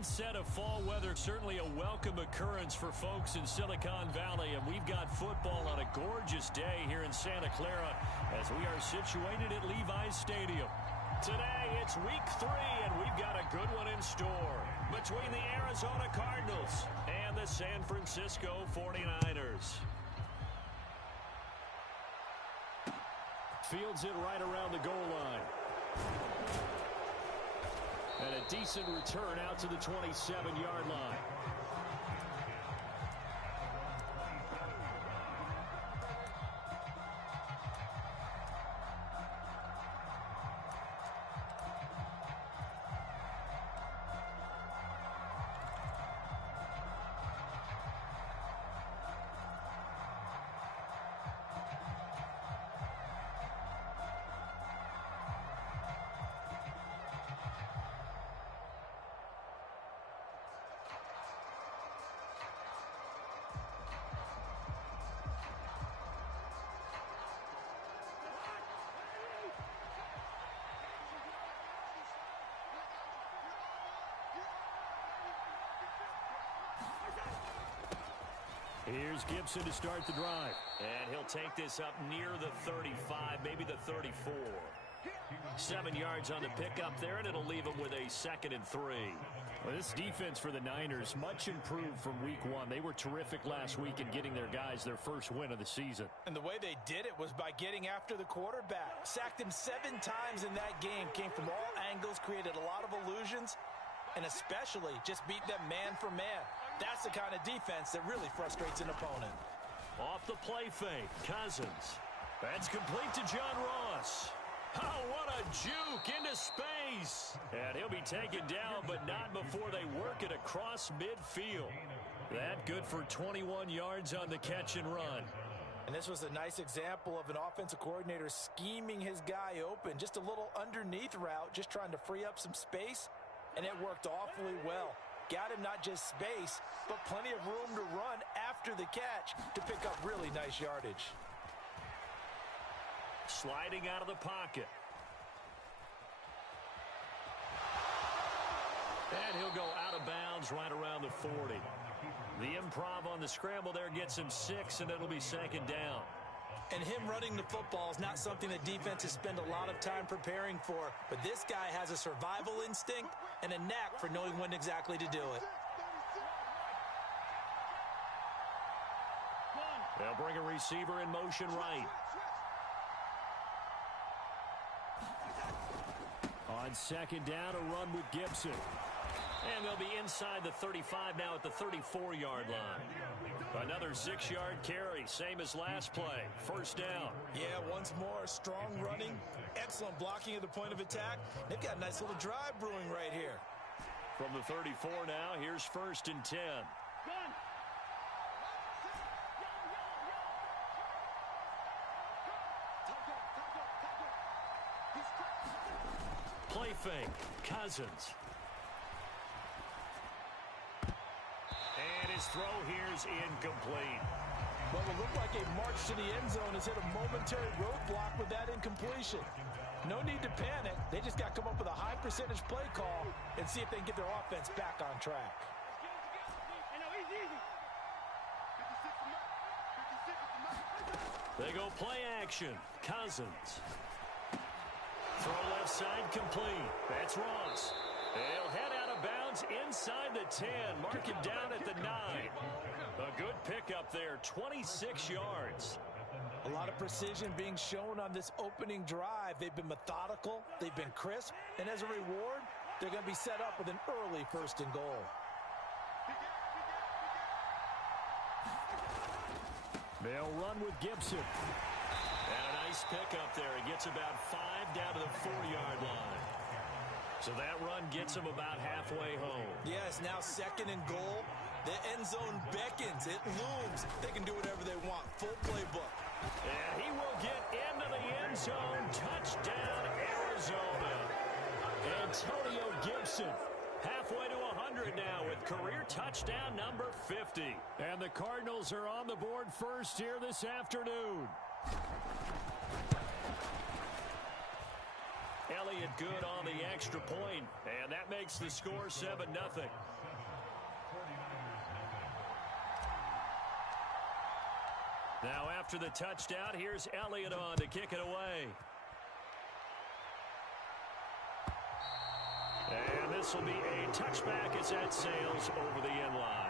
onset of fall weather, certainly a welcome occurrence for folks in Silicon Valley, and we've got football on a gorgeous day here in Santa Clara as we are situated at Levi's Stadium. Today, it's week 3, and we've got a good one in store between the Arizona Cardinals and the San Francisco 49ers. Fields it right around the goal line. And a decent return out to the 27-yard line. Here's Gibson to start the drive. And he'll take this up near the 35, maybe the 34. 7 yards on the pickup there, and it'll leave him with a 2nd and 3. Well, this defense for the Niners, much improved from week 1. They were terrific last week in getting their guys their first win of the season. And the way they did it was by getting after the quarterback. Sacked him 7 times in that game. Came from all angles, created a lot of illusions, and especially just beat them man for man. That's the kind of defense that really frustrates an opponent. Off the play fake, Cousins. That's complete to John Ross. Oh, what a juke into space. And he'll be taken down, but not before they work it across midfield. That good for 21 yards on the catch and run. And this was a nice example of an offensive coordinator scheming his guy open. Just a little underneath route, just trying to free up some space, and it worked awfully well. Got him not just space, but plenty of room to run after the catch to pick up really nice yardage. Sliding out of the pocket. And he'll go out of bounds right around the 40. The improv on the scramble there gets him 6, and it'll be 2nd down. And him running the football is not something that defenses spend a lot of time preparing for. But this guy has a survival instinct and a knack for knowing when exactly to do it. They'll bring a receiver in motion right. On 2nd down, a run with Gibson. And they'll be inside the 35 now at the 34-yard line. Another 6-yard carry, same as last play. 1st down. Yeah, once more, strong running, excellent blocking at the point of attack. They've got a nice little drive brewing right here. From the 34 now, here's 1st and 10. Play fake, Cousins. And his throw here's incomplete. What will look like a march to the end zone has hit a momentary roadblock with that incompletion. No need to panic. They just got to come up with a high percentage play call and see if they can get their offense back on track. They go play action. Cousins. Throw left side complete. That's Ross. They'll head out of bounds inside the 10. Mark him down at the 9. A good pickup there, 26 yards. A lot of precision being shown on this opening drive. They've been methodical, they've been crisp, and as a reward, they're going to be set up with an early 1st and goal. They'll run with Gibson. And a nice pickup there. He gets about 5 down to the 4-yard line. So that run gets him about halfway home. Yes, now 2nd and goal. The end zone beckons. It looms. They can do whatever they want. Full playbook. And he will get into the end zone. Touchdown, Arizona. Antonio Gibson. Halfway to 100 now with career touchdown number 50. And the Cardinals are on the board first here this afternoon. Elliott good on the extra point, and that makes the score 7-0. Now after the touchdown, here's Elliott on to kick it away. And this will be a touchback as that sails over the end line.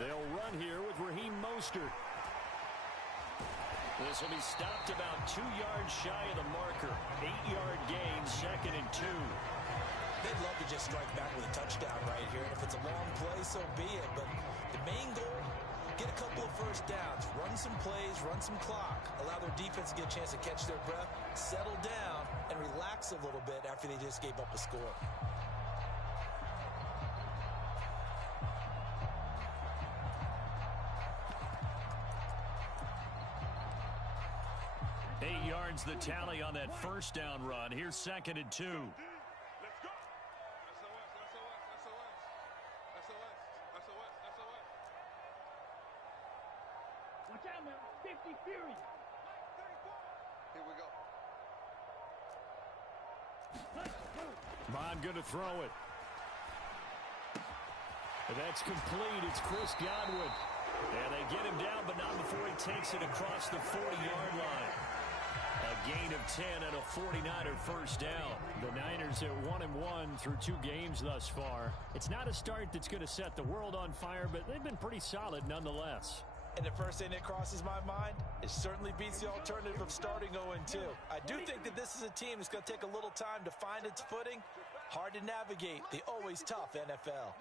They'll run here with Raheem Mostert. This will be stopped about 2 yards shy of the marker. 8-yard gain, 2nd and 2. They'd love to just strike back with a touchdown right here. And if it's a long play, so be it. But the main goal, get a couple of first downs, run some plays, run some clock, allow their defense to get a chance to catch their breath, settle down, and relax a little bit after they just gave up a score. The tally on that first down run. Here's 2nd and 2. Let's go. SOS. Watch out, man. 50 Fury. Here we go. Bond going to throw it. And that's complete. It's Chris Godwin. And they get him down, but not before he takes it across the 40-yard line. A gain of 10 and a 49er first down. The Niners at 1-1 through 2 games thus far. It's not a start that's going to set the world on fire, but they've been pretty solid nonetheless. And the first thing that crosses my mind, it certainly beats the alternative of starting 0-2. I do think that this is a team that's going to take a little time to find its footing. Hard to navigate the always tough NFL.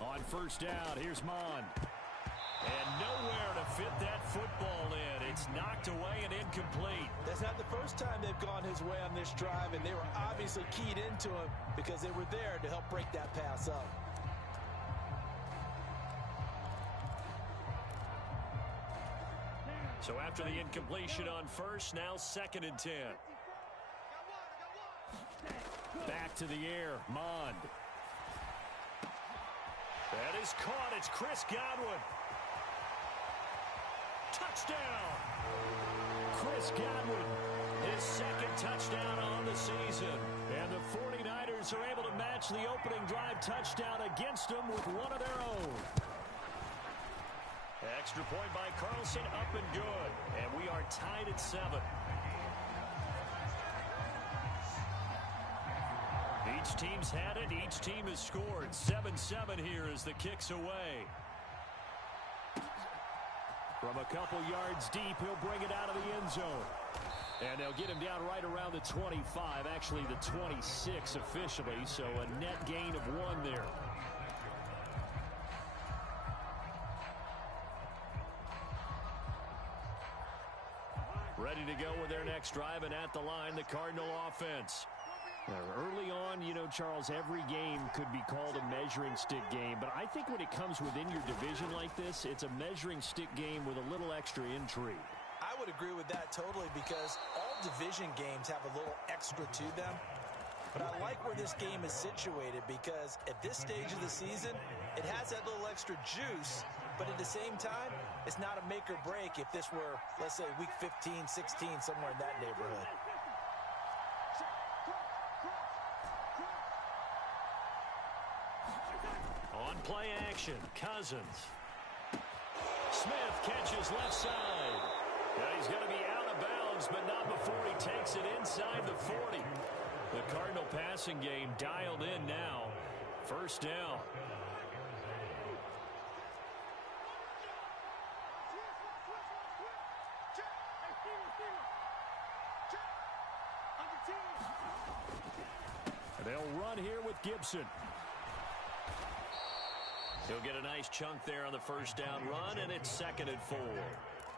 On first down, here's Mond. And nowhere to fit that football in. It's knocked away and incomplete. That's not the first time they've gone his way on this drive, and they were obviously keyed into him because they were there to help break that pass up. So after the incompletion on first, now 2nd and 10. Back to the air, Mond. That is caught. It's Chris Godwin. Touchdown. Chris Godwin, his 2nd touchdown on the season. And the 49ers are able to match the opening drive touchdown against them with one of their own. Extra point by Carlson, up and good. And we are tied at 7. Each team's had it. Each team has scored. 7-7 here as the kick's away. From a couple yards deep, he'll bring it out of the end zone. And they'll get him down right around the 25, actually the 26 officially, so a net gain of 1 there. Ready to go with their next drive, and at the line, the Cardinal offense. Early on, you know, Charles, every game could be called a measuring stick game. But I think when it comes within your division like this, it's a measuring stick game with a little extra intrigue. I would agree with that totally because all division games have a little extra to them. But I like where this game is situated because at this stage of the season, it has that little extra juice. But at the same time, it's not a make or break if this were, let's say, week 15, 16, somewhere in that neighborhood. On play action, Cousins. Smith catches left side. Now he's going to be out of bounds, but not before he takes it inside the 40. The Cardinal passing game dialed in now. First down. They'll run here with Gibson. He'll get a nice chunk there on the first down run, and it's 2nd and 4.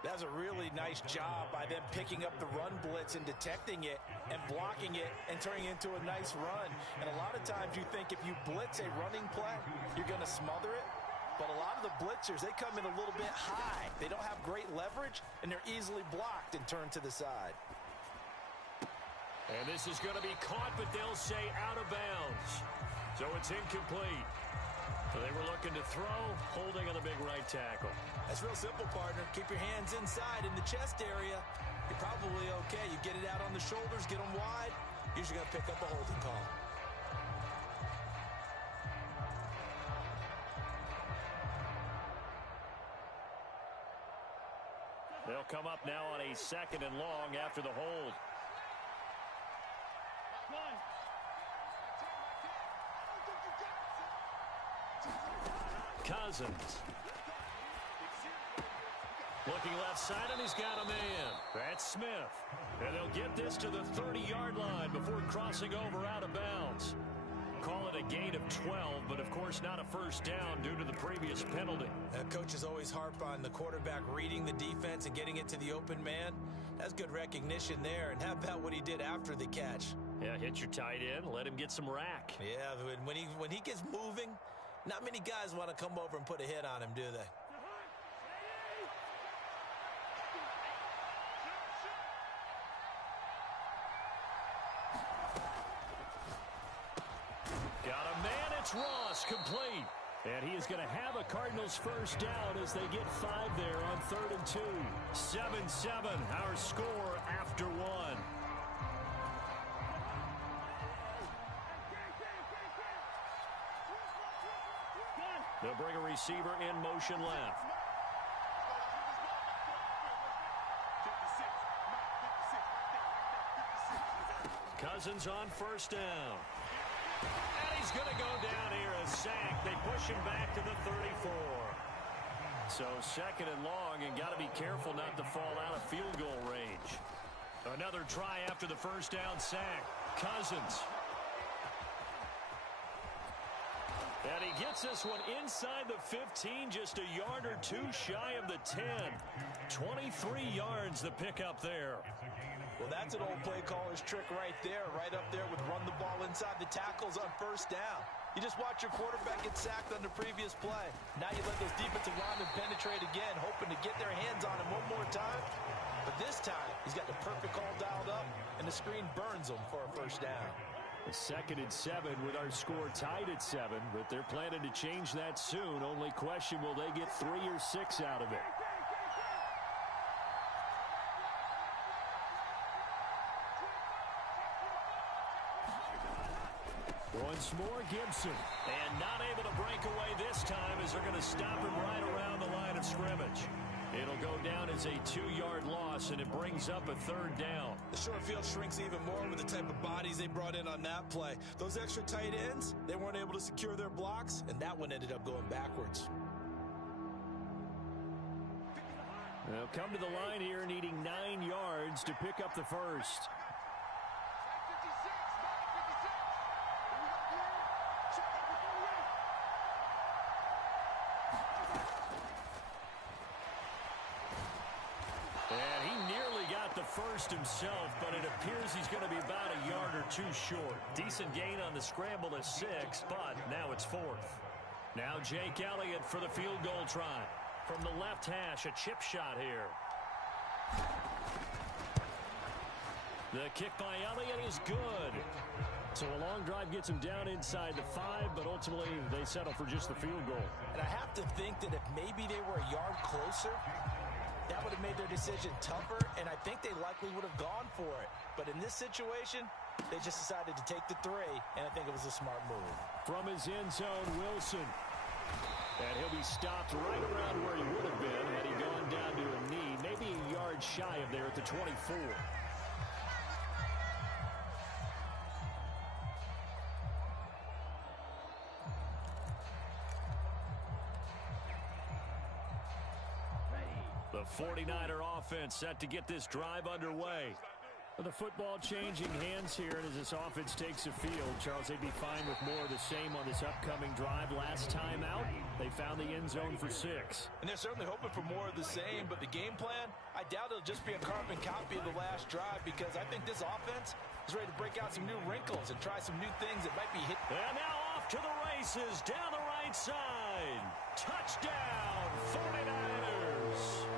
That's a really nice job by them picking up the run blitz and detecting it and blocking it and turning it into a nice run. And a lot of times you think if you blitz a running play, you're going to smother it. But a lot of the blitzers, they come in a little bit high. They don't have great leverage, and they're easily blocked and turned to the side. And this is going to be caught, but they'll say out of bounds. So it's incomplete. So they were looking to throw, holding on the big right tackle. That's real simple, partner. Keep your hands inside in the chest area. You're probably okay. You get it out on the shoulders, get them wide. Usually going to pick up a holding call. They'll come up now on a 2nd and long after the hold. Cousins. Looking left side, and he's got a man. That's Smith. And they'll get this to the 30-yard line before crossing over out of bounds. Call it a gain of 12, but of course not a first down due to the previous penalty. Coaches always harp on the quarterback reading the defense and getting it to the open man. That's good recognition there. And how about what he did after the catch? Yeah, hit your tight end, let him get some rack. Yeah, when he gets moving, not many guys want to come over and put a hit on him, do they? Got a man, it's Ross, complete. And he is going to have a Cardinals first down as they get 5 there on 3rd and 2. 7-7, our score after 1. They'll bring a receiver in motion left. Cousins on first down. And he's going to go down here, a sack. They push him back to the 34. So 2nd and long, and got to be careful not to fall out of field goal range. Another try after the first down sack. Cousins. And he gets this one inside the 15, just a yard or 2 shy of the 10. 23 yards the pickup there. Well, that's an old play caller's trick right there, right up there with run the ball inside the tackles on first down. You just watch your quarterback get sacked on the previous play. Now you let those defensive linemen penetrate again, hoping to get their hands on him one more time. But this time, he's got the perfect call dialed up, and the screen burns him for a first down. 2nd and 7 with our score tied at 7, but they're planning to change that soon. Only question, will they get 3 or 6 out of it? Once more, Gibson. And not able to break away this time as they're going to stop him right around the line of scrimmage. It'll go down as a 2-yard loss, and it brings up a 3rd down. The short field shrinks even more with the type of bodies they brought in on that play. Those extra tight ends, they weren't able to secure their blocks, and that one ended up going backwards. They'll come to the line here needing 9 yards to pick up the first. First himself, but it appears he's going to be about a yard or 2 short. Decent gain on the scramble to 6, but now it's 4th. Now Jake Elliott for the field goal try. From the left hash, a chip shot here. The kick by Elliott is good. So a long drive gets him down inside the 5, but ultimately they settle for just the field goal. And I have to think that if maybe they were a yard closer, that would have made their decision tougher, and I think they likely would have gone for it. But in this situation, they just decided to take the 3, and I think it was a smart move. From his end zone, Wilson. And he'll be stopped right around where he would have been had he gone down to a knee, maybe a yard shy of there at the 24. The 49er offense set to get this drive underway. The football changing hands here, and as this offense takes the field, Charles, they'd be fine with more of the same on this upcoming drive. Last time out, they found the end zone for 6. And they're certainly hoping for more of the same, but the game plan, I doubt it'll just be a carbon copy of the last drive, because I think this offense is ready to break out some new wrinkles and try some new things that might be hit. And now off to the races down the right side. Touchdown, 49ers.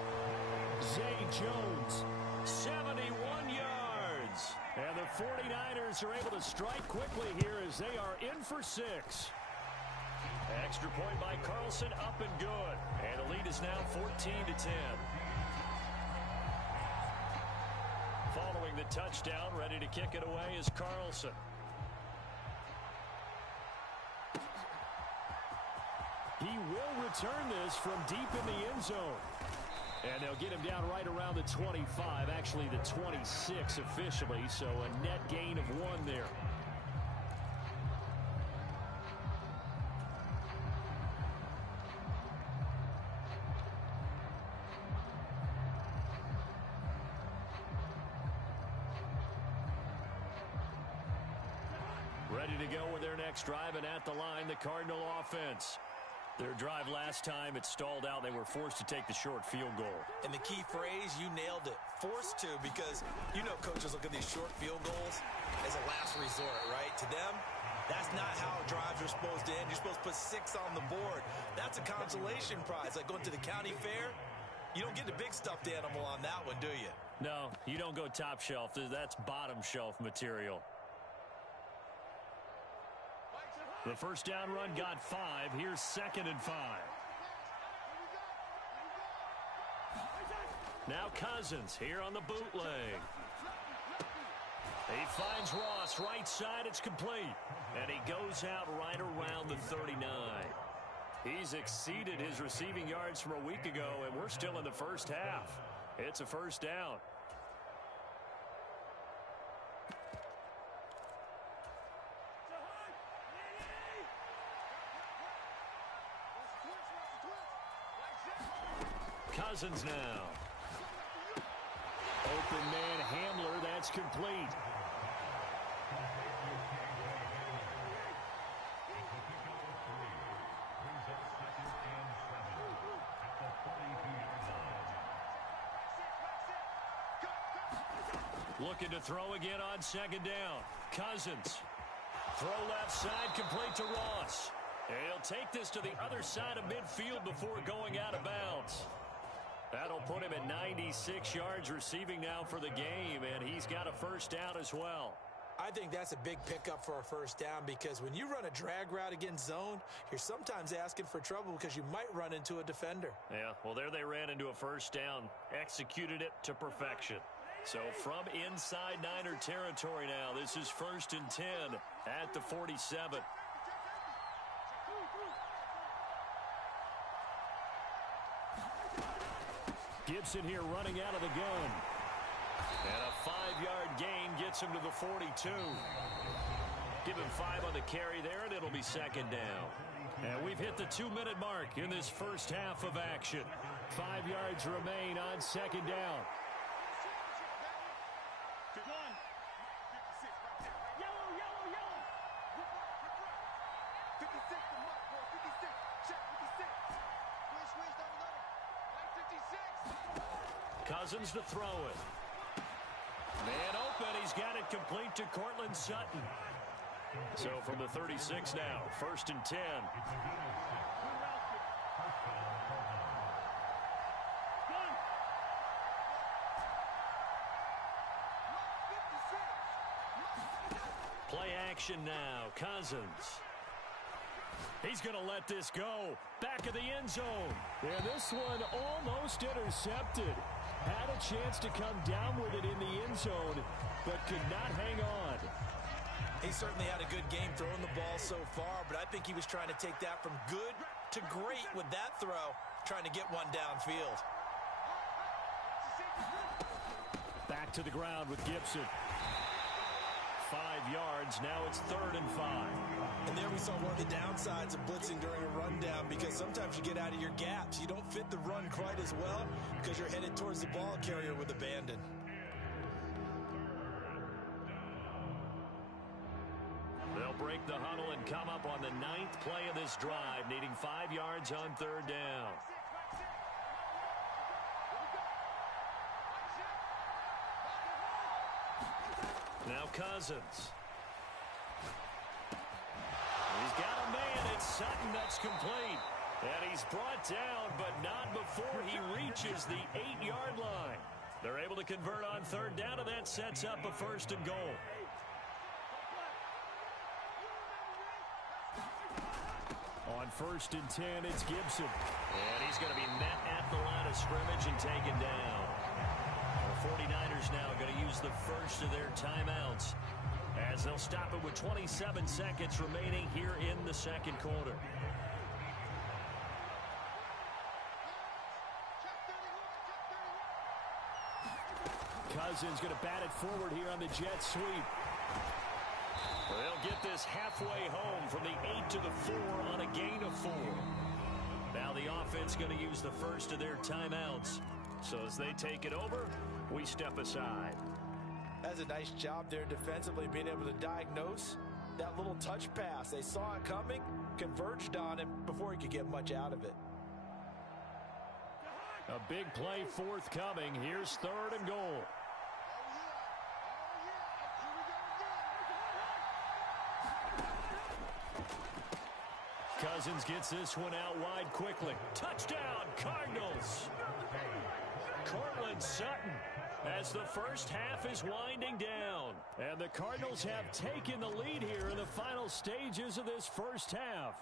Zay Jones, 71 yards. and the 49ers are able to strike quickly here as they are in for 6. Extra point by Carlson, up and good. And the lead is now 14-10. Following the touchdown, ready to kick it away is Carlson. He will return this from deep in the end zone. And they'll get him down right around the 25, actually the 26 officially, so a net gain of 1 there. Ready to go with their next drive, and at the line, the Cardinal offense. Their drive last time, it stalled out. They were forced to take the short field goal. And the key phrase, you nailed it. Forced to, because you know coaches look at these short field goals as a last resort, right? To them, that's not how drives are supposed to end. You're supposed to put 6 on the board. That's a consolation prize. Like going to the county fair, you don't get the big stuffed animal on that one, do you? No, you don't go top shelf. That's bottom shelf material. The first down run got 5. Here's 2nd and 5. Now Cousins here on the bootleg. He finds Ross right side. It's complete. And he goes out right around the 39. He's exceeded his receiving yards from a week ago, and we're still in the first half. It's a first down. Cousins now. Open man Hamler, that's complete. Looking to throw again on 2nd down. Cousins. Throw left side, complete to Ross. And he'll take this to the other side of midfield before going out of bounds. That'll put him at 96 yards receiving now for the game, and he's got a first down as well. I think that's a big pickup for a first down, because when you run a drag route against zone, you're sometimes asking for trouble because you might run into a defender. Yeah, well, there they ran into a first down, executed it to perfection. So from inside Niner territory now, this is 1st and 10 at the 47. Gibson here running out of the gun. And a 5-yard gain gets him to the 42. Give him 5 on the carry there, and it'll be 2nd down. And we've hit the 2-minute mark in this first half of action. 5 yards remain on 2nd down. Yellow, yellow, yellow. 56, the mark, bro. 56. Check 56. Switch down the line. Like 56. Cousins to throw it. Man open. He's got it complete to Cortland Sutton. So from the 36 now, 1st and 10. Play action now. Cousins. He's going to let this go. Back of the end zone. And this one almost intercepted. Had a chance to come down with it in the end zone, but could not hang on. He certainly had a good game throwing the ball so far, but I think he was trying to take that from good to great with that throw, trying to get one downfield. Back to the ground with Gibson. 5 yards. Now it's 3rd and 5. And there we saw one of the downsides of blitzing during a rundown, because sometimes you get out of your gaps. You don't fit the run quite as well because you're headed towards the ball carrier with abandon. break the huddle and come up on the 9th play of this drive, needing 5 yards on 3rd down. Now Cousins. He's got a man. It's Sutton that's complete. And he's brought down, but not before he reaches the 8-yard line. They're able to convert on 3rd down, and that sets up a 1st and goal. On 1st and 10, it's Gibson. And he's going to be met at the line of scrimmage and taken down. The 49ers now going to use the first of their timeouts as they'll stop it with 27 seconds remaining here in the 2nd quarter. Cousins going to bat it forward here on the jet sweep. They'll get this halfway home from the 8 to the 4 on a gain of 4. Now the offense going to use the first of their timeouts. So as they take it over, we step aside. That's a nice job there defensively, being able to diagnose that little touch pass. They saw it coming, converged on him before he could get much out of it. A big play forthcoming. Here's 3rd and goal. Cousins gets this one out wide quickly. Touchdown, Cardinals. Cortland Sutton as the first half is winding down. And the Cardinals have taken the lead here in the final stages of this first half.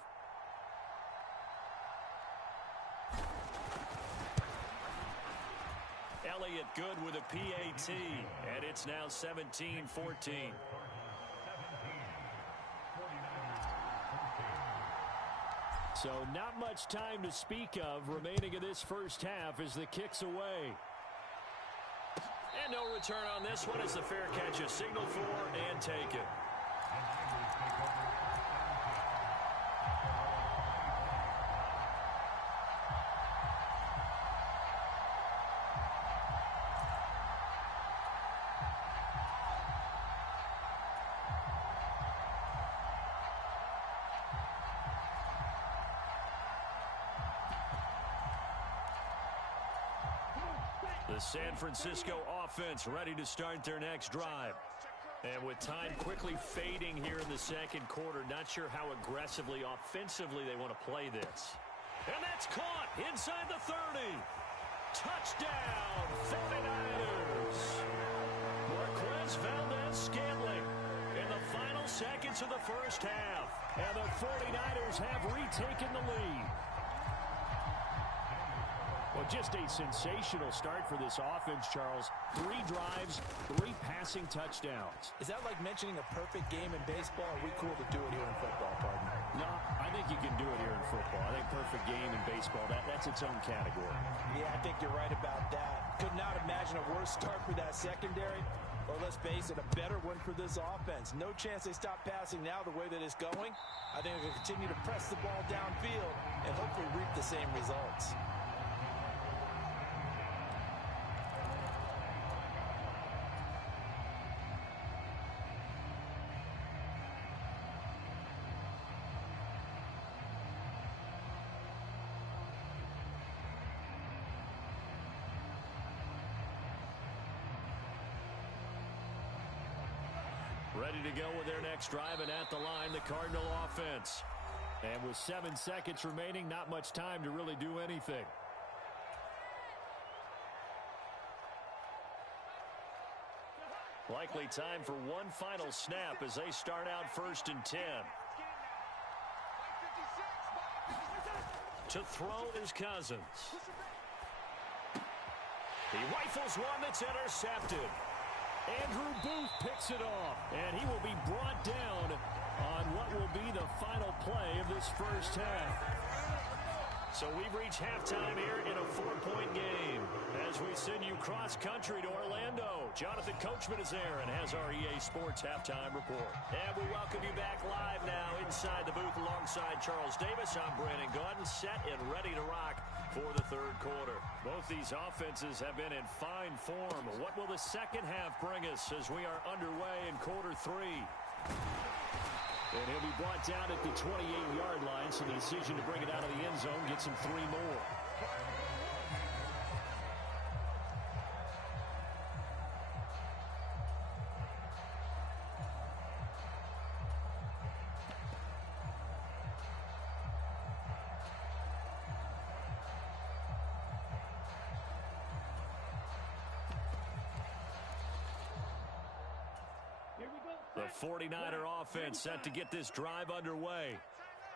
Elliott good with a PAT, and it's now 17-14. So not much time to speak of remaining in this first half as the kick's away. And no return on this one as the fair catch is signaled for and taken. The San Francisco offense ready to start their next drive. And with time quickly fading here in the 2nd quarter, not sure how aggressively, offensively they want to play this. And that's caught inside the 30. Touchdown, 49ers. Marquez Valdez-Scantling in the final seconds of the first half. And the 49ers have retaken the lead. Well, just a sensational start for this offense, Charles. 3 drives, 3 passing touchdowns. Is that like mentioning a perfect game in baseball? Are we cool to do it here in football, partner? No, I think you can do it here in football. I think perfect game in baseball, that's its own category. Yeah, I think you're right about that. Could not imagine a worse start for that secondary. Or let's face it, a better one for this offense. No chance they stop passing now the way that it's going. I think they're going to continue to press the ball downfield and hopefully reap the same results. Ready to go with their next drive, and at the line, the Cardinal offense. And with 7 seconds remaining, not much time to really do anything. Likely time for one final snap as they start out 1st and 10. To throw is Cousins. He rifles one that's intercepted. Andrew Booth picks it off, and he will be brought down on what will be the final play of this first half. So we've reached halftime here in a 4-point game as we send you cross-country to Orlando. Jonathan Coachman is there and has our EA Sports Halftime Report. And we welcome you back live now inside the booth alongside Charles Davis. I'm Brandon Gaudin, set and ready to rock for the 3rd quarter. Both these offenses have been in fine form. What will the second half bring us as we are underway in quarter 3? And he'll be brought down at the 28-yard line, so the decision to bring it out of the end zone gets him 3 more. The 49er offense set to get this drive underway.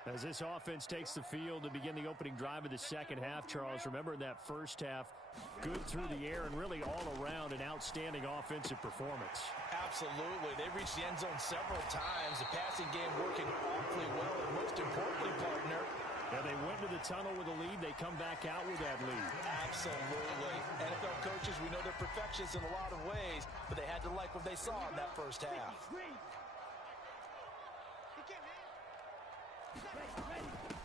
As this offense takes the field to begin the opening drive of the second half, Charles, remember in that first half, good through the air and really all around an outstanding offensive performance. Absolutely. They reached the end zone several times. The passing game working awfully well, and most importantly, partner, yeah, they went to the tunnel with a lead. They come back out with that lead. Absolutely. NFL coaches, we know they're perfectionists in a lot of ways, but they had to like what they saw in that first half.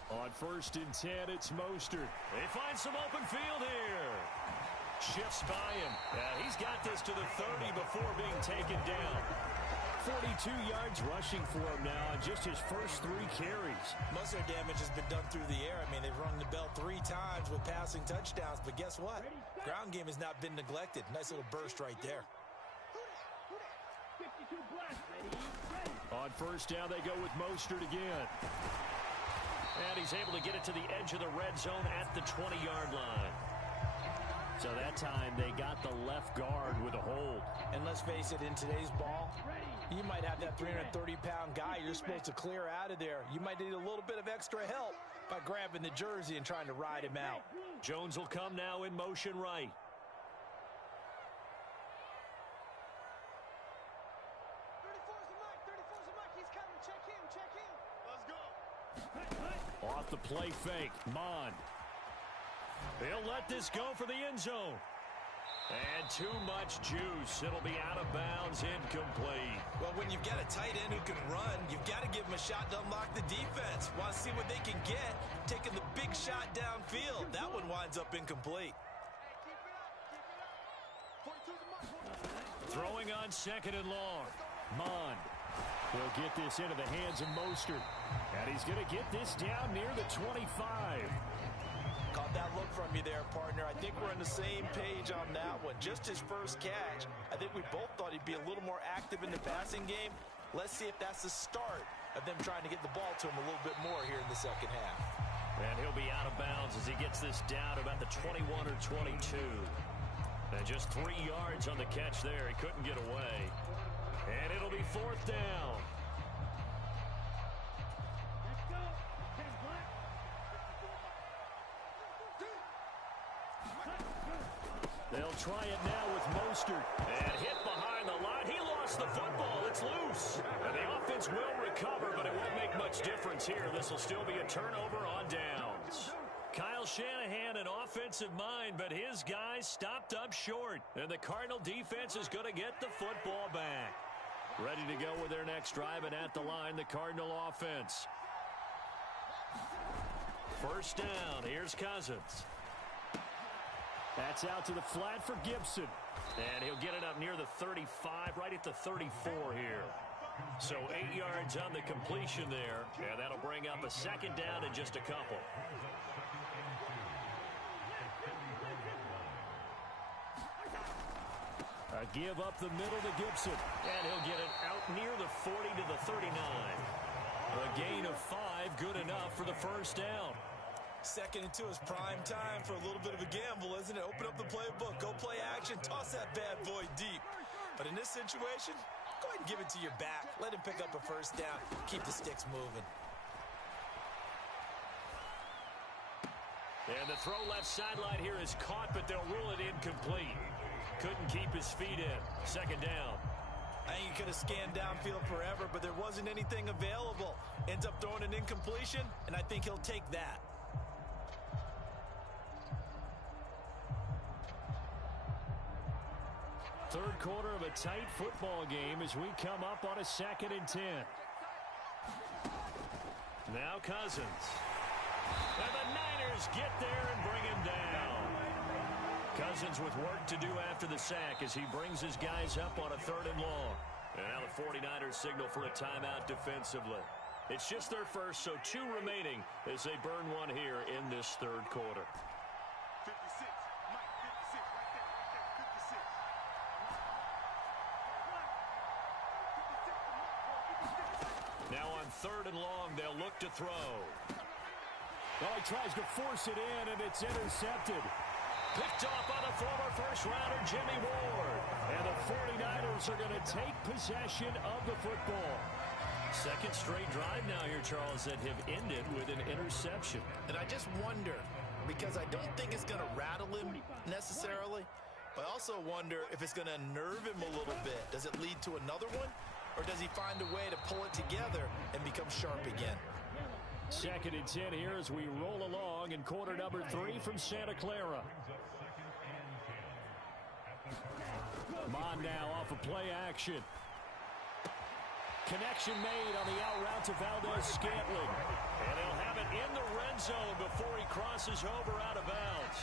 On 1st and 10, it's Mostert. They find some open field here. Shifts by him. He's got this to the 30 before being taken down. 42 yards rushing for him now on just his first 3 carries. Most of their damage has been done through the air. I mean, they've rung the bell 3 times with passing touchdowns, but guess what? Ground game has not been neglected. Nice little burst right there. On 1st down, they go with Mostert again. And he's able to get it to the edge of the red zone at the 20-yard line. So that time they got the left guard with a hold. And let's face it, in today's ball, you might have that 330-pound guy you're supposed to clear out of there. You might need a little bit of extra help by grabbing the jersey and trying to ride him out. Jones will come now in motion right. Off the play fake, Mond. They'll let this go for the end zone. And too much juice. It'll be out of bounds, incomplete. Well, when you've got a tight end who can run, you've got to give him a shot to unlock the defense. Want to see what they can get, taking the big shot downfield. That one winds up incomplete. Throwing on 2nd and long. Mond will get this into the hands of Mostert. And he's going to get this down near the 25. Caught that look from you there, partner. I think we're on the same page on that one. Just his first catch. I think we both thought he'd be a little more active in the passing game. Let's see if that's the start of them trying to get the ball to him a little bit more here in the second half. And he'll be out of bounds as he gets this down about the 21 or 22. And just 3 yards on the catch there. He couldn't get away. And it'll be 4th down. They'll try it now with Mostert. And hit behind the line. He lost the football. It's loose. And the offense will recover, but it won't make much difference here. This will still be a turnover on downs. Kyle Shanahan, an offensive mind, but his guys stopped up short. And the Cardinal defense is going to get the football back. Ready to go with their next drive, and at the line, the Cardinal offense. 1st down. Here's Cousins. That's out to the flat for Gibson. And he'll get it up near the 35, right at the 34 here. So 8 yards on the completion there. And that'll bring up a 2nd down and just a couple. A give up the middle to Gibson. And he'll get it out near the 40 to the 39. A gain of 5, good enough for the 1st down. 2nd and 2 is prime time for a little bit of a gamble, isn't it? Open up the playbook, go play action, toss that bad boy deep. But in this situation, go ahead and give it to your back. Let him pick up a 1st down. Keep the sticks moving. And the throw left sideline here is caught, but they'll rule it incomplete. Couldn't keep his feet in. 2nd down. I think he could have scanned downfield forever, but there wasn't anything available. Ends up throwing an incompletion, and I think he'll take that. Third quarter of a tight football game as we come up on a 2nd and 10. Now Cousins. And the Niners get there and bring him down. Cousins with work to do after the sack as he brings his guys up on a 3rd and long. And now the 49ers signal for a timeout defensively. It's just their first, so 2 remaining as they burn one here in this third quarter. 56, Mike, 56, right there. Now on 3rd and long, they'll look to throw. Well, he tries to force it in, and it's intercepted. Picked off by the former first-rounder Jimmy Ward. And the 49ers are going to take possession of the football. Second straight drive now here, Charles, that have ended with an interception. And I just wonder, because I don't think it's going to rattle him necessarily, but I also wonder if it's going to unnerve him a little bit. Does it lead to another one? Or does he find a way to pull it together and become sharp again? 2nd and 10 here as we roll along in quarter number 3 from Santa Clara. Mon now off of play action. Connection made on the out route to Valdez-Scantling. And he'll have it in the red zone before he crosses over out of bounds.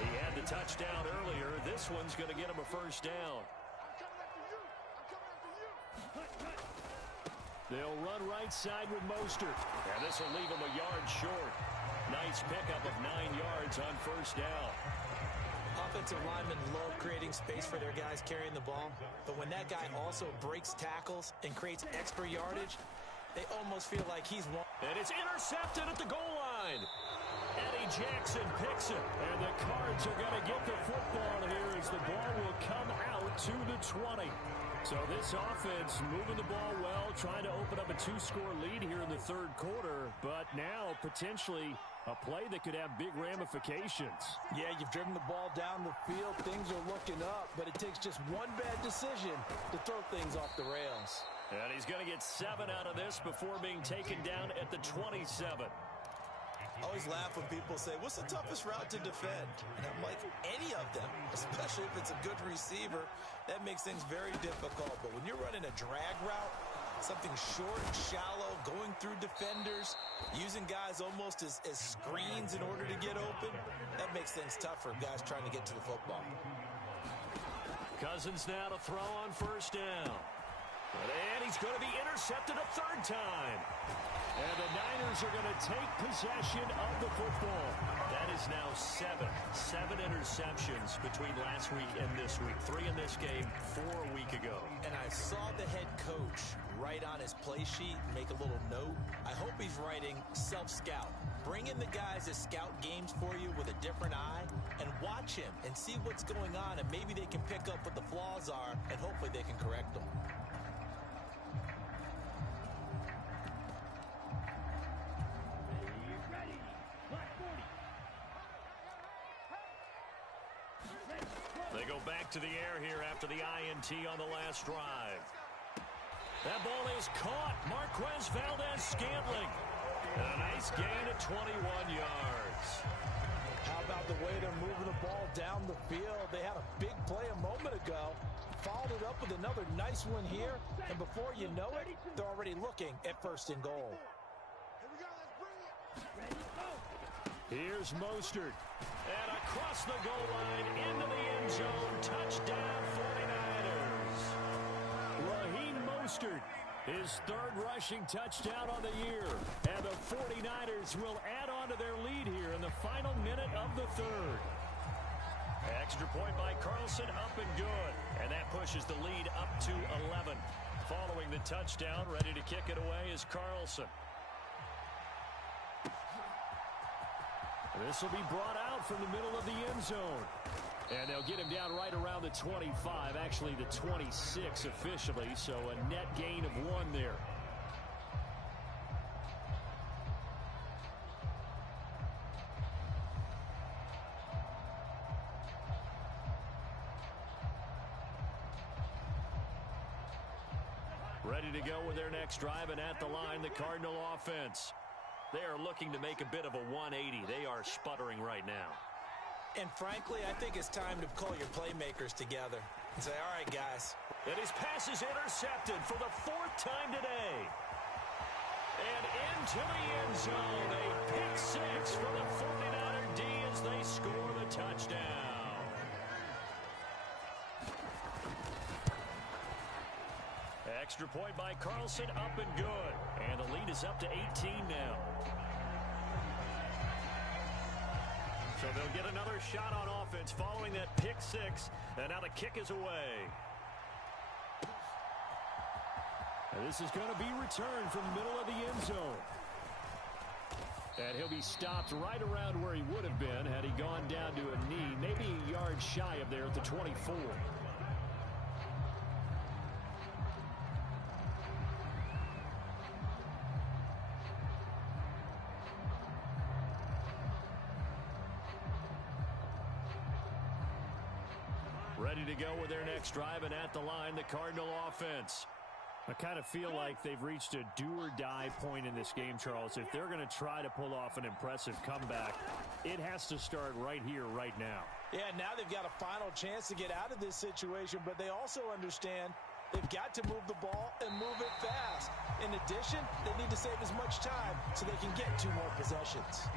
He had the touchdown earlier. This one's going to get him a first down. I'm coming after you. I'm coming after you. They'll run right side with Mostert. And this will leave him a yard short. Nice pickup of 9 yards on first down. Offensive linemen love creating space for their guys carrying the ball, but when that guy also breaks tackles and creates extra yardage, they almost feel like he's won. And it's intercepted at the goal line. Eddie Jackson picks it, and the Cards are going to get the football here as the ball will come out to the 20. So this offense moving the ball well, trying to open up a 2-score lead here in the third quarter, but now potentially a play that could have big ramifications. Yeah, you've driven the ball down the field. Things are looking up, but it takes just one bad decision to throw things off the rails. And he's going to get 7 out of this before being taken down at the 27. I always laugh when people say, what's the toughest route to defend? And I'm like, any of them, especially if it's a good receiver. That makes things very difficult. But when you're running a drag route, something short, shallow, going through defenders, using guys almost as screens in order to get open, that makes things tough for guys trying to get to the football. Cousins now to throw on first down. And he's going to be intercepted a 3rd time. And the Niners are going to take possession of the football. That is now 7 interceptions between last week and this week. 3 in this game, 4 a week ago. And I saw the head coach write on his play sheet, make a little note. I hope he's writing self-scout. Bring in the guys that scout games for you with a different eye and watch him and see what's going on, and maybe they can pick up what the flaws are, and hopefully they can correct them. They go back to the air here after the INT on the last drive. That ball is caught. Marquez Valdez-Scantling. And a nice gain of 21 yards. How about the way they're moving the ball down the field? They had a big play a moment ago. Followed it up with another nice one here. And before you know it, they're already looking at 1st and goal. Here we go. Let's bring it. Here's Mostert. And across the goal line into the end zone. Touchdown 49ers. Raheem Mostert, his 3rd rushing touchdown on the year. And the 49ers will add on to their lead here in the final minute of the 3rd. Extra point by Carlson, up and good. And that pushes the lead up to 11. Following the touchdown, ready to kick it away is Carlson. This will be brought out from the middle of the end zone. And they'll get him down right around the 25, actually the 26 officially, so a net gain of 1 there. Ready to go with their next drive, and at the line, the Cardinal offense. They are looking to make a bit of a 180. They are sputtering right now. And frankly, I think it's time to call your playmakers together and say, all right, guys. And his pass is intercepted for the 4th time today. And into the end zone, a pick 6 for the 49er D as they score the touchdown. Extra point by Carlson, up and good. And the lead is up to 18 now. So they'll get another shot on offense following that pick six. And now the kick is away. And this is going to be returned from the middle of the end zone. And he'll be stopped right around where he would have been had he gone down to a knee, maybe a yard shy of there at the 24. Ready to go with their next drive, and at the line, the Cardinal offense. I kind of feel like they've reached a do-or-die point in this game, Charles. If they're going to try to pull off an impressive comeback, it has to start right here, right now. Yeah, now they've got a final chance to get out of this situation, but they also understand they've got to move the ball and move it fast. In addition, they need to save as much time so they can get 2 more possessions.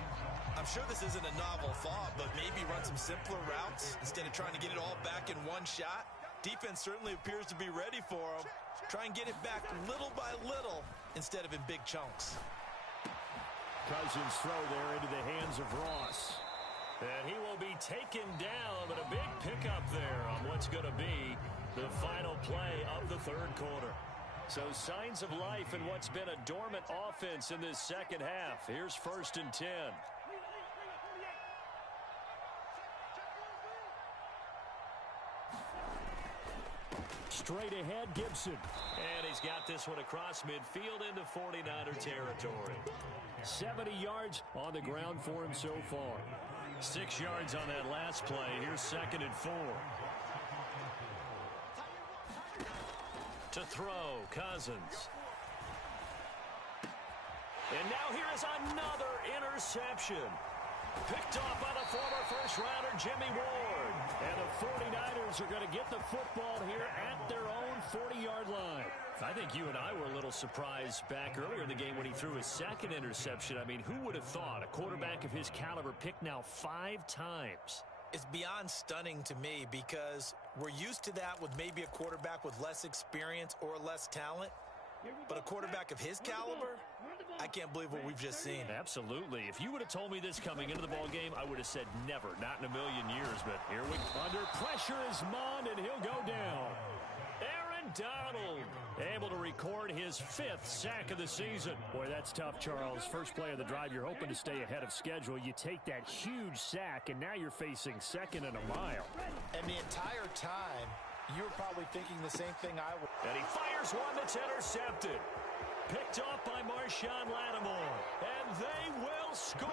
I'm sure this isn't a novel thought, but maybe run some simpler routes instead of trying to get it all back in one shot. Defense certainly appears to be ready for them. Try and get it back little by little instead of in big chunks. Cousins throw there into the hands of Ross. And he will be taken down, but a big pickup there on what's going to be the final play of the third quarter. So signs of life in what's been a dormant offense in this second half. Here's 1st and 10. Straight ahead, Gibson. And he's got this one across midfield into 49er territory. 70 yards on the ground for him so far. 6 yards on that last play. Here's 2nd and 4. To throw, Cousins. And now here is another interception. Picked off by the former first-rounder, Jimmy Ward. And the 49ers are going to get the football here at their own 40-yard line. I think you and I were a little surprised back earlier in the game when he threw his 2nd interception. I mean, who would have thought a quarterback of his caliber picked now 5 times? It's beyond stunning to me because we're used to that with maybe a quarterback with less experience or less talent. But a quarterback of his caliber, I can't believe what we've just seen. Absolutely. If you would have told me this coming into the ball game, I would have said never, not in a million years. But here we go. Under pressure is Mond, and he'll go down. Aaron Donald able to record his 5th sack of the season. Boy, that's tough, Charles. First play of the drive, you're hoping to stay ahead of schedule. You take that huge sack, and now you're facing 2nd and a mile. And the entire time, you were probably thinking the same thing I was. And he fires one that's intercepted. Picked off by Marshawn Lattimore. And they will score.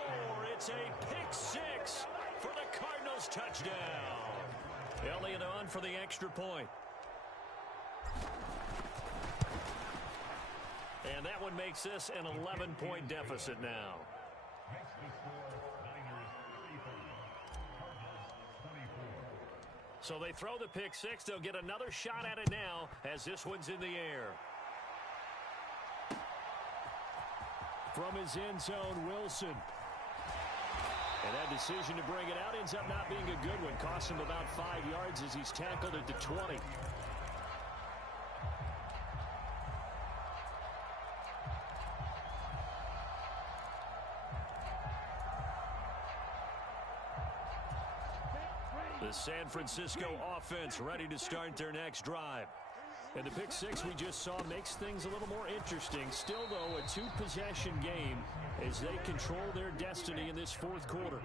It's a pick 6 for the Cardinals touchdown. Elliott on for the extra point. And that one makes this an 11-point deficit now. So they throw the pick 6. They'll get another shot at it now as this one's in the air. From his end zone, Wilson. And that decision to bring it out ends up not being a good one. Costs him about 5 yards as he's tackled at the 20. The San Francisco offense ready to start their next drive. And the pick 6 we just saw makes things a little more interesting. Still, though, a 2-possession game as they control their destiny in this 4th quarter.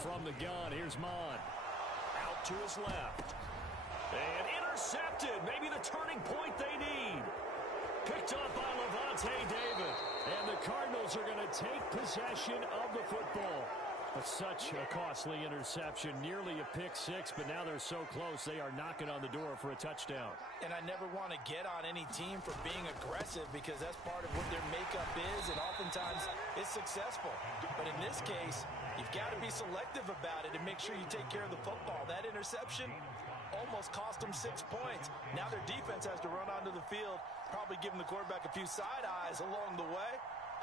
From the gun, here's Mond. Out to his left. And intercepted. Maybe the turning point they need. Picked up by Lavonte David. And the Cardinals are going to take possession of the football. But such a costly interception, nearly a pick 6, but now they're so close they are knocking on the door for a touchdown. And I never want to get on any team for being aggressive because that's part of what their makeup is, and oftentimes it's successful. But in this case, you've got to be selective about it and make sure you take care of the football. That interception almost cost them 6 points. Now their defense has to run onto the field, probably giving the quarterback a few side eyes along the way.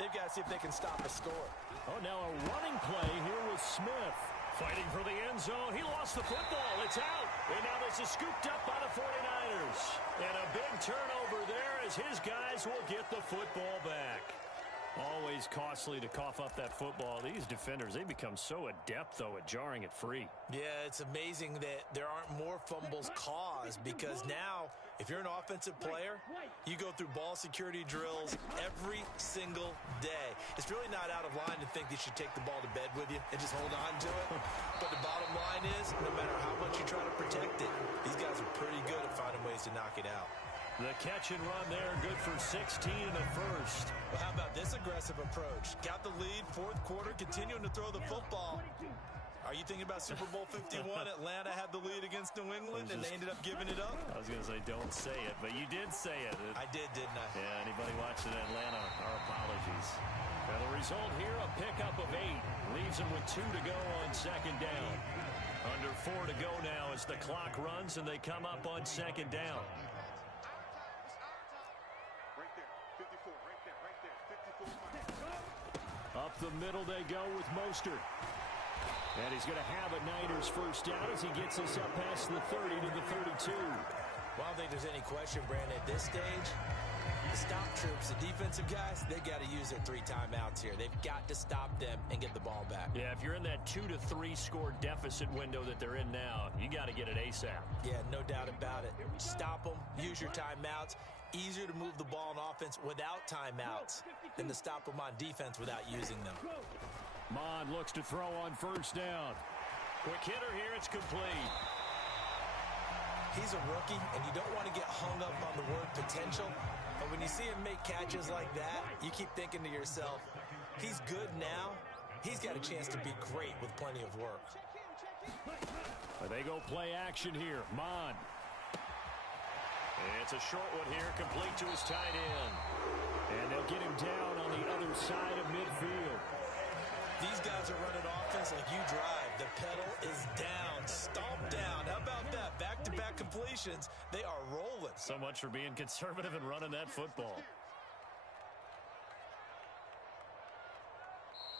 They've got to see if they can stop the score. Oh, now a running play here with Smith. Fighting for the end zone. He lost the football. It's out. And now this is scooped up by the 49ers. And a big turnover there as his guys will get the football back. Always costly to cough up that football. These defenders, they become so adept, though, at jarring it free. Yeah, it's amazing that there aren't more fumbles caused because now, if you're an offensive player, you go through ball security drills every single day. It's really not out of line to think you should take the ball to bed with you and just hold on to it. But the bottom line is, no matter how much you try to protect it, these guys are pretty good at finding ways to knock it out. The catch and run there, good for 16 in the first. Well, how about this aggressive approach? Got the lead, fourth quarter, continuing to throw the football. Are you thinking about Super Bowl 51? Atlanta had the lead against New England, and they ended up giving it up? I was going to say, don't say it, but you did say it. I did, didn't I? Yeah, anybody watching Atlanta, our apologies. Now the result here, a pickup of 8. Leaves them with 2 to go on second down. Under 4 to go now as the clock runs, and they come up on second down. Up the middle they go with Mostert. And he's going to have a Niners first down as he gets us up past the 30 to the 32. Well, I don't think there's any question, Brandon, at this stage, the stop troops, the defensive guys, they got to use their 3 timeouts here. They've got to stop them and get the ball back. Yeah, if you're in that 2 to 3 score deficit window that they're in now, you got to get it ASAP. Yeah, no doubt about it. Stop them, use your timeouts. Easier to move the ball on offense without timeouts than to stop them on defense without using them. Mond looks to throw on first down. Quick hitter here, it's complete. He's a rookie, and you don't want to get hung up on the word potential, but when you see him make catches like that, you keep thinking to yourself, he's good now. He's got a chance to be great with plenty of work. They go play action here. Mond. It's a short one here, complete to his tight end. And they'll get him down on the other side of midfield. These guys are running offense like you drive. The pedal is down, stomp down. How about that? Back-to-back completions. They are rolling. So much for being conservative and running that football.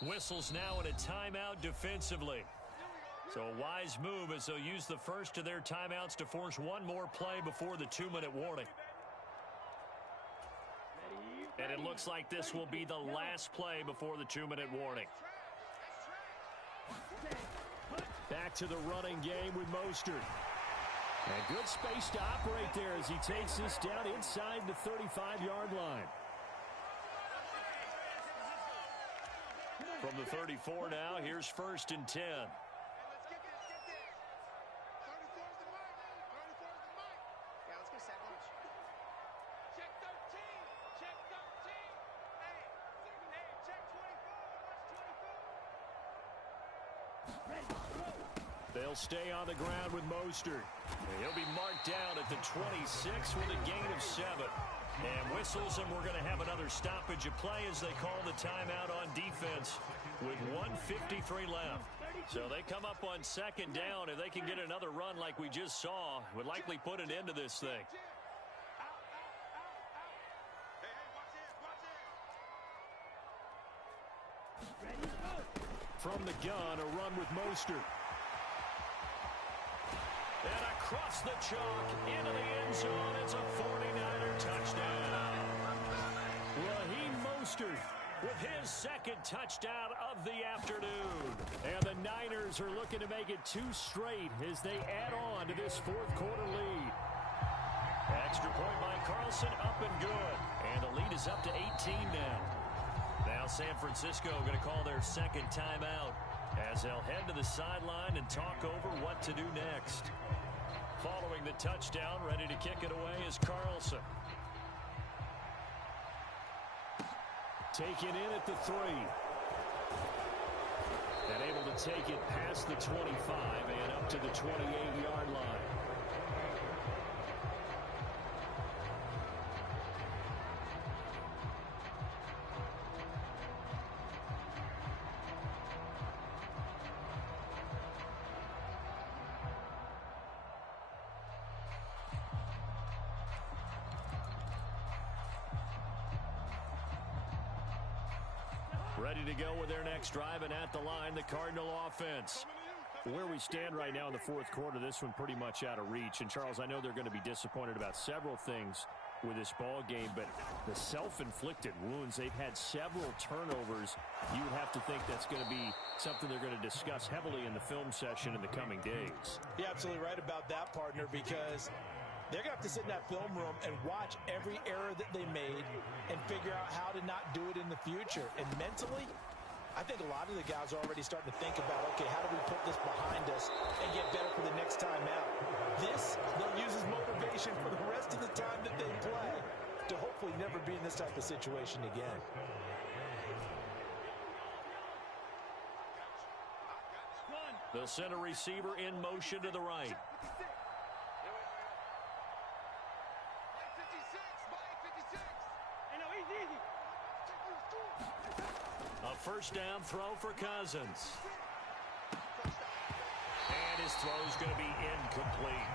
Whistles now in a timeout defensively. So a wise move as they'll use the first of their timeouts to force one more play before the 2-minute warning. And it looks like this will be the last play before the 2-minute warning. Back to the running game with Mostert. And good space to operate there as he takes this down inside the 35-yard line. From the 34 now, here's 1st and 10. They'll stay on the ground with Mostert. He'll be marked down at the 26 with a gain of 7. And whistles, and we're going to have another stoppage of play as they call the timeout on defense with 1:53 left. So they come up on second down. If they can get another run like we just saw, would likely put an end to this thing. From the gun, a run with Mostert. And across the chalk, into the end zone, it's a 49er touchdown. Raheem Mostert with his second touchdown of the afternoon. And the Niners are looking to make it 2 straight as they add on to this fourth quarter lead. Extra point by Carlson, up and good. And the lead is up to 18 now. Now San Francisco going to call their second timeout as they'll head to the sideline and talk over what to do next. Following the touchdown, ready to kick it away is Carlson. Taken in at the 3. And able to take it past the 25 and up to the 28-yard line. Ready to go with their next drive, and at the line, the Cardinal offense. Where we stand right now in the fourth quarter, this one pretty much out of reach. And, Charles, I know they're going to be disappointed about several things with this ball game, but the self-inflicted wounds, they've had several turnovers. You would have to think that's going to be something they're going to discuss heavily in the film session in the coming days. You're absolutely right about that, partner, because they're going to have to sit in that film room and watch every error that they made and figure out how to not do it in the future. And mentally, I think a lot of the guys are already starting to think about, okay, how do we put this behind us and get better for the next time out? This, they'll use as motivation for the rest of the time that they play to hopefully never be in this type of situation again. They'll send a receiver in motion to the right. A first down throw for Cousins. And his throw is going to be incomplete.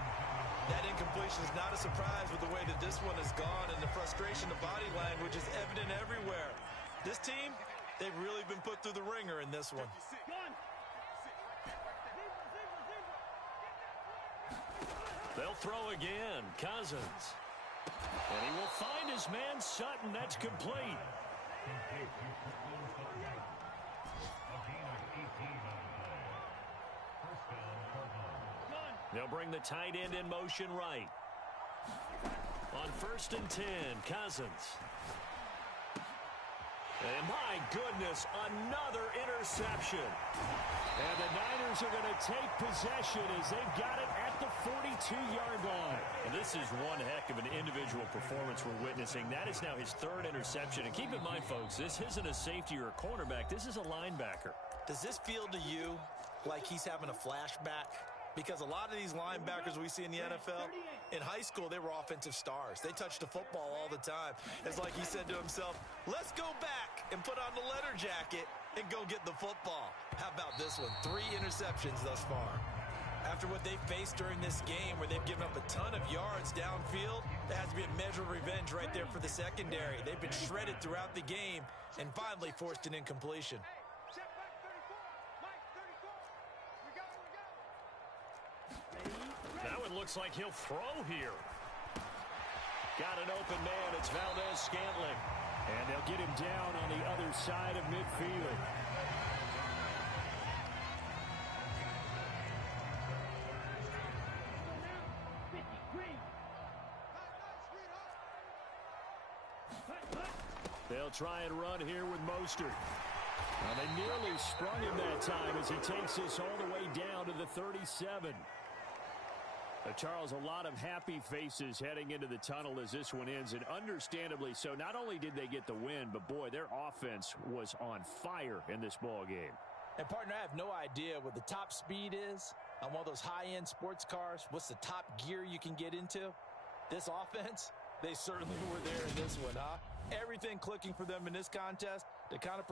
That incompletion is not a surprise with the way that this one has gone, and the frustration, the body language is evident everywhere. This team, they've really been put through the ringer in this one. They'll throw again. Cousins. And he will find his man Sutton. That's complete. They'll bring the tight end in motion right. On 1st and 10, Cousins. And my goodness, another interception. And the Niners are going to take possession as they've got it at the 42-yard line. And this is one heck of an individual performance we're witnessing. That is now his 3rd interception. And keep in mind, folks, this isn't a safety or a cornerback. This is a linebacker. Does this feel to you like he's having a flashback? Because a lot of these linebackers we see in the NFL, in high school, they were offensive stars. They touched the football all the time. It's like he said to himself, let's go back and put on the leather jacket and go get the football. How about this one? 3 interceptions thus far. After what they've faced during this game where they've given up a ton of yards downfield, there has to be a measure of revenge right there for the secondary. They've been shredded throughout the game and finally forced an incompletion. That one looks like he'll throw here. Got an open man. It's Valdez-Scantling. And they'll get him down on the other side of midfield. They'll try and run here with Mostert. Now they nearly sprung him that time as he takes this all the way down to the 37. Charles, a lot of happy faces heading into the tunnel as this one ends, and understandably so. Not only did they get the win, but, boy, their offense was on fire in this ball game. And, partner, I have no idea what the top speed is on one of those high-end sports cars. What's the top gear you can get into? This offense, they certainly were there in this one, huh? Everything clicking for them in this contest, the kind of